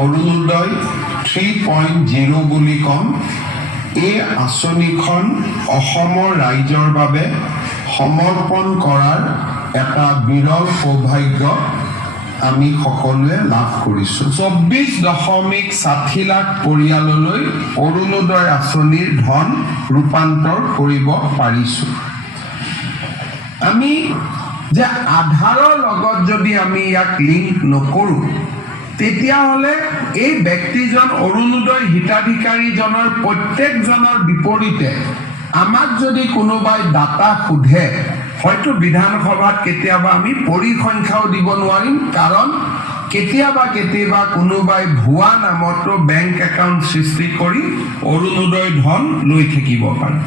অৰুণোদয় 3.0 বুলি কম। এই আঁচনিখন অসমৰ ৰাইজৰ বাবে সমৰ্পণ কৰাৰ এটা বিৰল সৌভাগ্য আমি সকলোৱে লাভ কৰিছোঁ। 24.60 লাখ পৰিয়াললৈ অৰুণোদয় আঁচনিৰ ধন ৰূপান্তৰ কৰিব পাৰিছোঁ। আমি যে আধাৰৰ লগত যদি আমি ইয়াক লিংক নকৰোঁ, তেতিয়াহ'লে এই ব্যক্তিজন অৰুণোদয় হিতাধিকাৰীজনৰ প্ৰত্যেকজনৰ বিপৰীতে আমাক যদি কোনোবাই ডাটা সোধে, হয়তো বিধানসভাত কেতিয়াবা আমি পৰিসংখ্যাও দিব নোৱাৰিম, কাৰণ কেতিয়াবা কোনোবাই ভুৱা নামতো বেংক একাউণ্ট সৃষ্টি কৰি অৰুণোদয় ধন লৈ থাকিব পাৰে।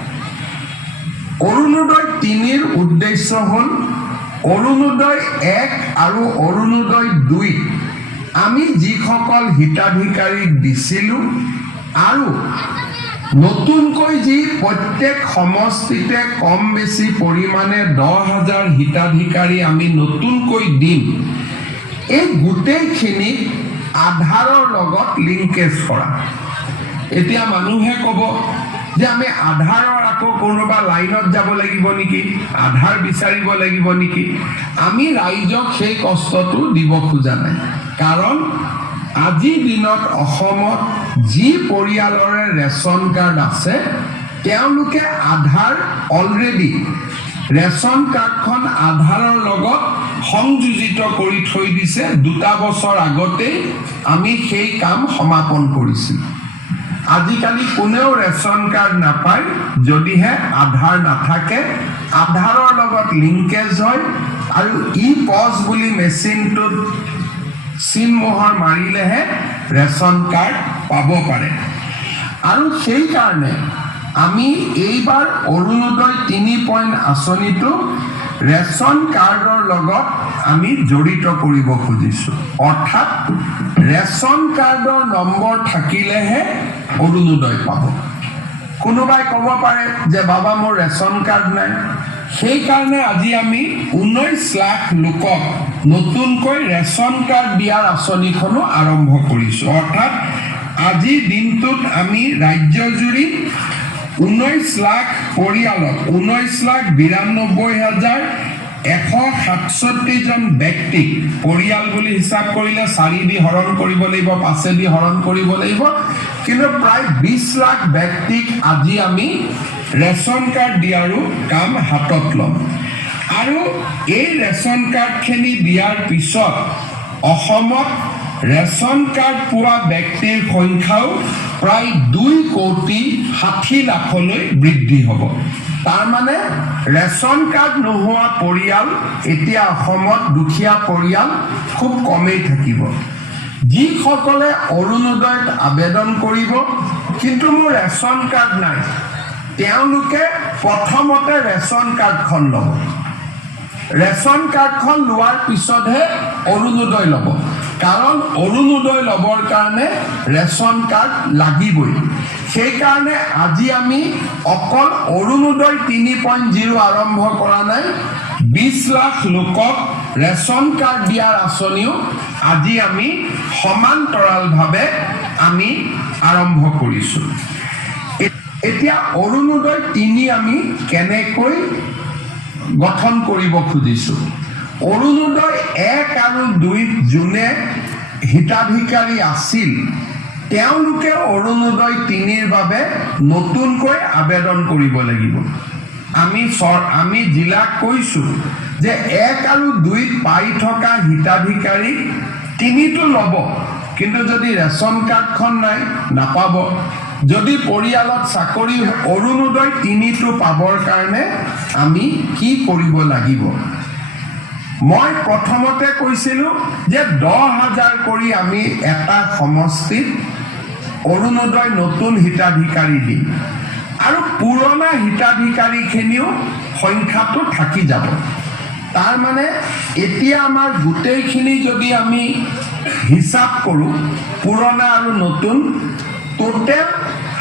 অৰুণোদয় 3ৰ উদ্দেশ্য হ'ল অৰুণোদয় 1 আৰু অৰুণোদয় 2 আমি যিসকল হিতাধিকাৰীক দিছিলোঁ আৰু নতুনকৈ যি প্ৰত্যেক সমষ্টিতে কম বেছি পৰিমাণে 10,000 হিতাধিকাৰী আমি নতুনকৈ দিম, এই গোটেইখিনি আধাৰৰ লগত লিংকেজ কৰা। এতিয়া মানুহে ক'ব যে আমি আধাৰৰ আকৌ কোনোবা লাইনত যাব লাগিব নেকি, আধাৰ বিচাৰিব লাগিব নেকি? আমি ৰাইজক সেই কষ্টটো দিব খোজা নাই, কাৰণ আজিৰ দিনত অসমত যি পৰিয়ালৰে ৰেচন কাৰ্ড আছে, তেওঁলোকে আধাৰ অলৰেডি ৰেচন কাৰ্ডখন আধাৰৰ লগত সংযোজিত কৰি থৈ দিছে। 2 বছৰ আগতেই আমি সেই কাম সমাপন কৰিছিলোঁ। আজিকালি কোনেও ৰেচন কাৰ্ড নাপায় যদিহে আধাৰ নাথাকে। আধাৰৰ লগত লিংকেজ হয় আৰু ই-পজ বুলি মেচিনটোত চিনমোহৰ মাৰিলেহে ৰেচন কাৰ্ড পাব পাৰে। আৰু সেইকাৰণে আমি এইবাৰ অৰুণোদয় 3 আঁচনিটো ৰেচন কাৰ্ডৰ লগত আমি জড়িত কৰিব খুজিছোঁ। অৰ্থাৎ ৰেচন কাৰ্ডৰ নম্বৰ থাকিলেহে অৰুণোদয় পাব। কোনোবাই ক'ব পাৰে যে বাবা মোৰ ৰেচন কাৰ্ড নাই, সেইকাৰণে আজি আমি 19 লাখ লোকক নতুনকৈ ৰেচন কাৰ্ড দিয়াৰ আঁচনিখনো আৰম্ভ কৰিছোঁ। অৰ্থাৎ আজিৰ দিনটোত আমি ৰাজ্যজুৰি 19 লাখ পৰিয়ালক 19,92,167 জন ব্যক্তিক পৰিয়াল বুলি হিচাপ কৰিলে 4 দি হৰণ কৰিব লাগিব, 5 দি হৰণ কৰিব লাগিব, কিন্তু প্ৰায় 20 লাখ ব্যক্তিক আজি আমি ৰেচন কাৰ্ড দিয়াৰো কাম হাতত ল'ম। আৰু এই ৰেচন কাৰ্ডখিনি দিয়াৰ পিছত অসমত ৰেচন কাৰ্ড পোৱা ব্যক্তিৰ সংখ্যাও প্ৰায় 2,60,00,000লৈ বৃদ্ধি হ'ব। তাৰমানে ৰেচন কাৰ্ড নোহোৱা পৰিয়াল এতিয়া অসমত দুখীয়া পৰিয়াল খুব কমেই থাকিব। যিসকলে অৰুণোদয়ত আবেদন কৰিব কিন্তু মোৰ ৰেচন কাৰ্ড নাই, তেওঁলোকে প্ৰথমতে ৰেচন কাৰ্ডখন ল'ব। ৰেচন কাৰ্ডখন লোৱাৰ পিছতহে অৰুণোদয় ল'ব, কাৰণ অৰুণোদয় ল'বৰ কাৰণে ৰেচন কাৰ্ড লাগিবই। সেইকাৰণে আজি আমি অকল অৰুণোদয় 3.0 আৰম্ভ কৰা নাই, 20 লাখ লোকক ৰেচন কাৰ্ড দিয়াৰ আঁচনিও আজি আমি সমান্তৰালভাৱে আমি আৰম্ভ কৰিছোঁ। এতিয়া অৰুণোদয় 3 আমি কেনেকৈ গঠন কৰিব খুজিছোঁ। অৰুণোদয় 1 আৰু 2 যোনে হিতাধিকাৰী আছিল, তেওঁলোকে অৰুণোদয় 3ৰ বাবে নতুনকৈ আবেদন কৰিব লাগিব। আমি জিলাক কৈছোঁ যে 1 আৰু 2 পাই থকা হিতাধিকাৰী 3টো ল'ব, কিন্তু যদি ৰেচন কাৰ্ডখন নাই নাপাব। যদি পৰিয়ালত চাকৰি, অৰুণোদয় 3টো পাবৰ কাৰণে আমি কি কৰিব লাগিব? মই প্ৰথমতে কৈছিলোঁ যে 10,000 কৰি আমি এটা সমষ্টিত অৰুণোদয় নতুন হিতাধিকাৰী দিম আৰু পুৰণা হিতাধিকাৰীখিনিও সংখ্যাটো থাকি যাব। তাৰ মানে এতিয়া আমাৰ গোটেইখিনি যদি আমি হিচাপ কৰোঁ, পুৰণা আৰু নতুন, টোটেল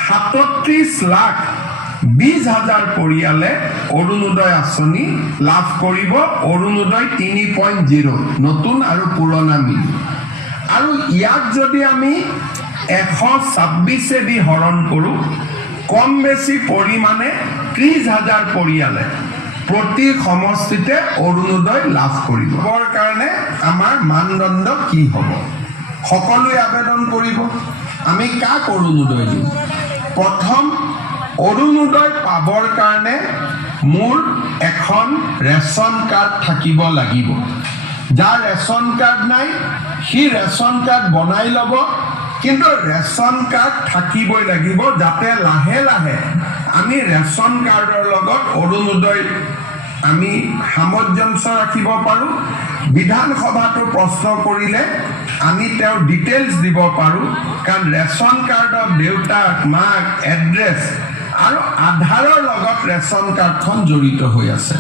37,20,000 পৰিয়ালে অৰুণোদয় আঁচনি লাভ কৰিব। অৰুণোদয় 3.0 নতুন আৰু পুৰণা মিলি। আৰু ইয়াক যদি আমি 126 দি হৰণ কৰোঁ, কম বেছি পৰিমাণে 30,000 পৰিয়ালে প্ৰতি সমষ্টিতে অৰুণোদয় লাভ কৰিব। ইয়াৰ কাৰণে আমাৰ মানদণ্ড কি হ'ব? সকলোৱে আবেদন কৰিব। আমি কাক অৰুণোদয় দিম? প্ৰথম, অৰুণোদয় পাবৰ কাৰণে মোৰ এখন ৰেচন কাৰ্ড থাকিব লাগিব। যাৰ ৰেচন কাৰ্ড নাই সি ৰেচন কাৰ্ড বনাই ল'ব, কিন্তু ৰেচন কাৰ্ড থাকিবই লাগিব, যাতে লাহে লাহে আমি ৰেচন কাৰ্ডৰ লগত অৰুণোদয় আমি সামঞ্জস্য ৰাখিব পাৰোঁ। বিধানসভাটো প্ৰশ্ন কৰিলে আমি তেওঁৰ ডিটেইলছ দিব পাৰোঁ, কাৰণ ৰেচন কাৰ্ডত দেউতাক, মাক, এড্ৰেছ আৰু আধাৰৰ লগত ৰেচন কাৰ্ডখন জড়িত হৈ আছে।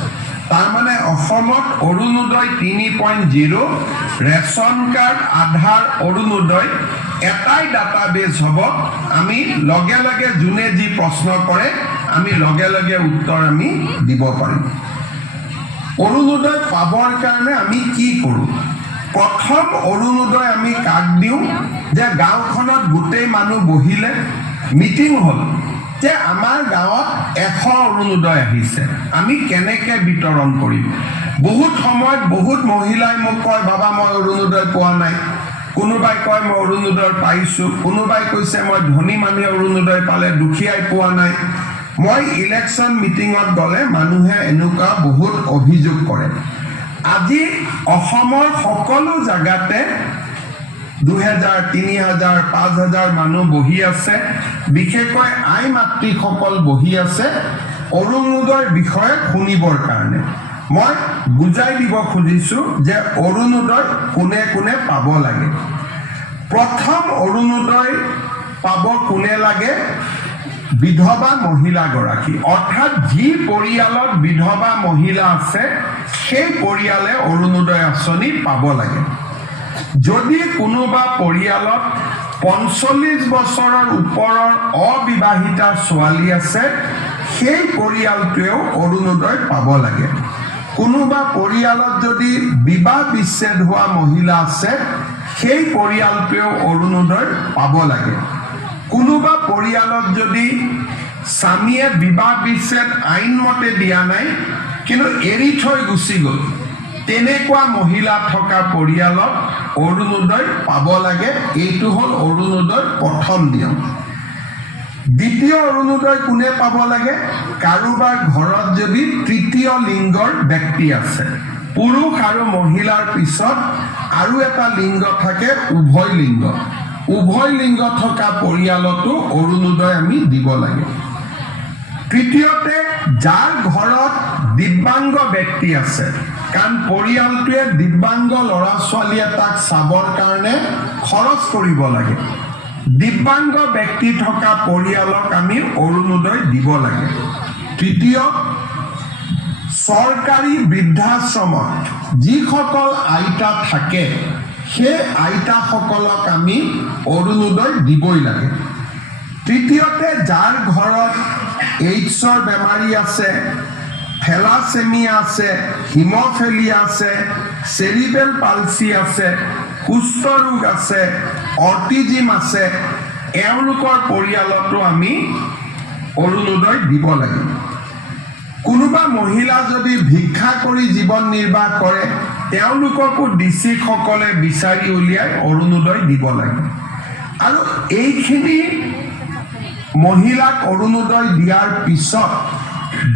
তাৰমানে অসমত অৰুণোদয় 3.0 ৰেচন কাৰ্ড, আধাৰ, অৰুণোদয় এটাই ডাটাবেছ হ'ব। আমি লগে লগে যোনে যি প্ৰশ্ন কৰে আমি লগে লগে উত্তৰ আমি দিব পাৰিম। অৰুণোদয় পাবৰ কাৰণে আমি কি কৰোঁ? প্ৰথম অৰুণোদয় আমি কাক দিওঁ? যে গাঁওখনত গোটেই মানুহ বহিলে, মিটিং হ'ল যে আমাৰ গাঁৱত 100 অৰুণোদয় আহিছে, আমি কেনেকৈ বিতৰণ কৰিম? বহুত সময়ত বহুত মহিলাই মোক কয়, বাবা মই অৰুণোদয় পোৱা নাই। কোনোবাই কয় মই অৰুণোদয় পাইছোঁ, কোনোবাই কৈছে মই ধনী মানুহে অৰুণোদয় পালে, দুখীয়াই পোৱা নাই। মই ইলেকশ্যন মিটিঙত গ'লে মানুহে এনেকুৱা বহুত অভিযোগ কৰে। আজি অসমৰ সকলো জাগাতে 2,000, 3,000, 5,000 মানুহ বহি আছে, বিশেষকৈ আই মাতৃসকল বহি আছে অৰুণোদয়ৰ বিষয়ে শুনিবৰ কাৰণে। মই বুজাই দিব খুজিছোঁ যে অৰুণোদয় কোনে কোনে পাব লাগে। প্ৰথম অৰুণোদয় পাব কোনে লাগে? বিধৱা মহিলাগৰাকী, অৰ্থাৎ যি পৰিয়ালত বিধৱা মহিলা আছে সেই পৰিয়ালে অৰুণোদয় আঁচনি পাব লাগে। যদি কোনোবা পৰিয়ালত 45 বছৰৰ ওপৰৰ অবিবাহিতা ছোৱালী আছে, সেই পৰিয়ালটোৱেও অৰুণোদয় পাব লাগে। কোনোবা পৰিয়ালত যদি বিবাহ বিচ্ছেদ হোৱা মহিলা আছে, সেই পৰিয়ালটোৱেও অৰুণোদয় পাব লাগে। কোনোবা পৰিয়ালত যদি স্বামীয়ে বিবাহ বিচ্ছেদ আইনমতে দিয়া নাই কিন্তু এৰি থৈ গুচি গ'ল, তেনেকুৱা মহিলা থকা পৰিয়ালত অৰুণোদয় পাব লাগে। এইটো হ'ল অৰুণোদয়ৰ প্ৰথম নিয়ম। দ্বিতীয় অৰুণোদয় কোনে পাব লাগে? কাৰোবাৰ ঘৰত যদি তৃতীয় লিংগৰ ব্যক্তি আছে, পুৰুষ আৰু মহিলাৰ পিছত আৰু এটা লিংগ থাকে উভয় লিংগ, উভয় লিংগ থকা পৰিয়ালতো অৰুণোদয় আমি দিব লাগে। তৃতীয়তে, যাৰ ঘৰত দিব্যাংগ ব্যক্তি আছে, কাৰণ পৰিয়ালটোৱে দিব্যাংগ ল'ৰা ছোৱালী এটাক চাবৰ কাৰণে খৰচ কৰিব লাগে, দিব্যাংগ ব্যক্তি থকা পৰিয়ালক আমি অৰুণোদয় দিব লাগে। তৃতীয়, চৰকাৰী বৃদ্ধাশ্ৰমত যিসকল আইতা থাকে সেই আইতাসকলক আমি অৰুণোদয় দিবই লাগে। তৃতীয়তে, যাৰ ঘৰত এইডছৰ বেমাৰী আছে, থেলাছেমিয়া আছে, হিম'ফেলিয়া আছে, চেৰিবেল পালচি আছে, কুষ্ঠ ৰোগ আছে, অটিজিম আছে, এওঁলোকৰ পৰিয়ালতো আমি অৰুণোদয় দিব লাগে। কোনোবা মহিলা যদি ভিক্ষা কৰি জীৱন নিৰ্বাহ কৰে, তেওঁলোককো ডিচি সকলে বিচাৰি উলিয়াই অৰুণোদয় দিব লাগে। আৰু এইখিনি মহিলাক অৰুণোদয় দিয়াৰ পিছত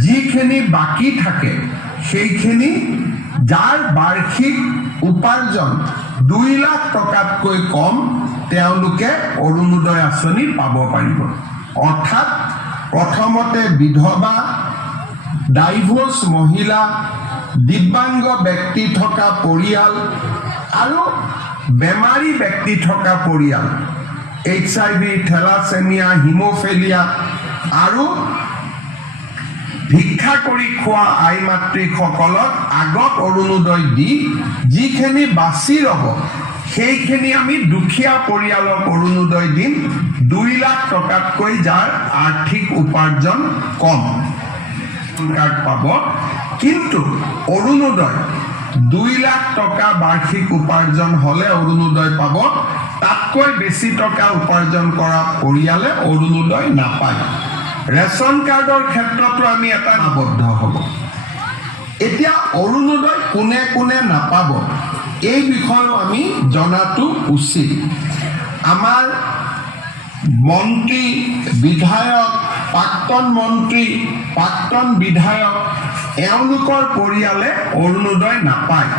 যিখিনি বাকী থাকে সেইখিনি, যাৰ বাৰ্ষিক উপাৰ্জন 2 লাখ টকাতকৈ কম, তেওঁলোকে অৰুণোদয় আঁচনি পাব পাৰিব। অৰ্থাৎ প্ৰথমতে বিধৱা, ডাইভোৰ্চ মহিলা, দিব্যাংগ ব্যক্তি থকা পৰিয়াল আৰু বেমাৰী ব্যক্তি থকা পৰিয়াল, HIV, থেলাছেমিয়া, হিম'ফেলিয়া আৰু ভিক্ষা কৰি খোৱা আই মাতৃসকলক আগত অৰুণোদয় দি যিখিনি বাছি ৰ'ব সেইখিনি আমি দুখীয়া পৰিয়ালক অৰুণোদয় দিম 2 লাখ টকাতকৈ যাৰ আৰ্থিক উপাৰ্জন কম কাৰ্ড পাব। কিন্তু অৰুণোদয় 2 লাখ টকা বাৰ্ষিক উপাৰ্জন হলে অৰুণোদয় পাব তাতকৈ বেছি টকা উপাৰ্জন কৰা পৰিয়ালে অৰুণোদয় নাপায় ৰেচন কাৰ্ডৰ ক্ষেত্ৰতো আমি এটা আবদ্ধ হ'ব এতিয়া অৰুণোদয় কোনে কোনে নাপাব এই বিষয়ে আমি জনাটো উচিত আমাৰ মন্ত্ৰী বিধায়ক প্ৰাক্তন মন্ত্ৰী প্ৰাক্তন বিধায়ক এওঁলোকৰ পৰিয়ালে অৰুণোদয় নাপায়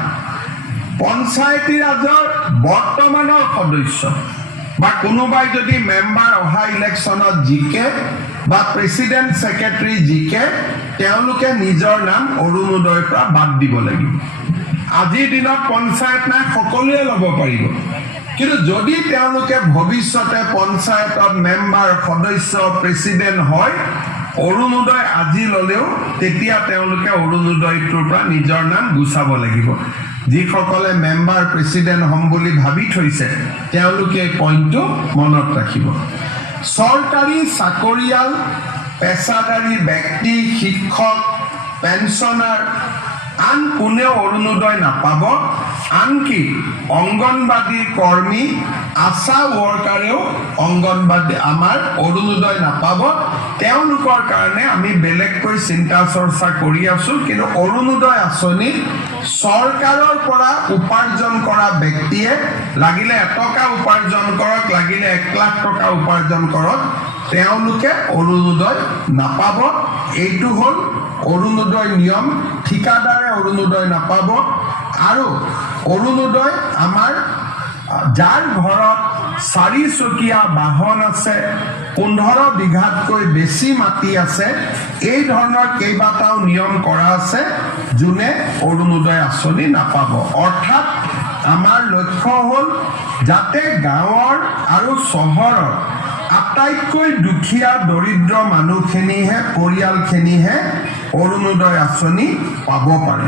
পঞ্চায়তী ৰাজৰ বৰ্তমানৰ সদস্য বা কোনোবাই যদি মেম্বাৰ অহা ইলেকশ্যনত জিকে বা প্ৰেচিডেণ্ট ছেক্ৰেটাৰী জিকে তেওঁলোকে নিজৰ নাম অৰুণোদয়ৰ পৰা বাদ দিব লাগিব আজিৰ দিনত পঞ্চায়ত নাই সকলোৱে ল'ব পাৰিব কিন্তু যদি তেওঁলোকে ভৱিষ্যতে পঞ্চায়তত মেম্বাৰ সদস্য প্ৰেচিডেণ্ট হয় অৰুণোদয় আজি ল'লেও তেতিয়া তেওঁলোকে অৰুণোদয়টোৰ পৰা নিজৰ নাম গুচাব লাগিব যিসকলে মেম্বাৰ প্ৰেচিডেণ্ট হ'ম বুলি ভাবি থৈছে তেওঁলোকে পইণ্টটো মনত ৰাখিব চৰকাৰী চাকৰিয়াল পেছাদাৰী ব্যক্তি শিক্ষক পেঞ্চনাৰ আন কোনেও অৰুণোদয় নাপাব আনকি অংগনবাদী কৰ্মী আশা ৱৰ্কাৰেও অংগনবাদী আমাৰ অৰুণোদয় নাপাব তেওঁলোকৰ কাৰণে আমি বেলেগকৈ চিন্তা চৰ্চা কৰি আছো কিন্তু অৰুণোদয় আঁচনি চৰকাৰৰ পৰা উপাৰ্জন কৰা ব্যক্তিয়ে লাগিলে এটকা উপাৰ্জন কৰক লাগিলে 1 লাখ টকা উপাৰ্জন কৰক তেওঁলোকে অৰুণোদয় নাপাব এইটো হ'ল অৰুণোদয় নিয়ম ঠিকাদাৰে অৰুণোদয় নাপাব আৰু অৰুণোদয় আমাৰ যাৰ ঘৰত 4 চকীয়া বাহন আছে 15 বিঘাতকৈ বেছি মাটি আছে এই ধৰণৰ কেইবাটাও নিয়ম কৰা আছে যোনে অৰুণোদয় আঁচনি নাপাব অৰ্থাৎ আমাৰ লক্ষ্য হ'ল যাতে গাঁৱৰ আৰু চহৰৰ আটাইতকৈ দুখীয়া দৰিদ্ৰ মানুহখিনিহে পৰিয়ালখিনিহে অৰুণোদয় আঁচনি পাব পাৰে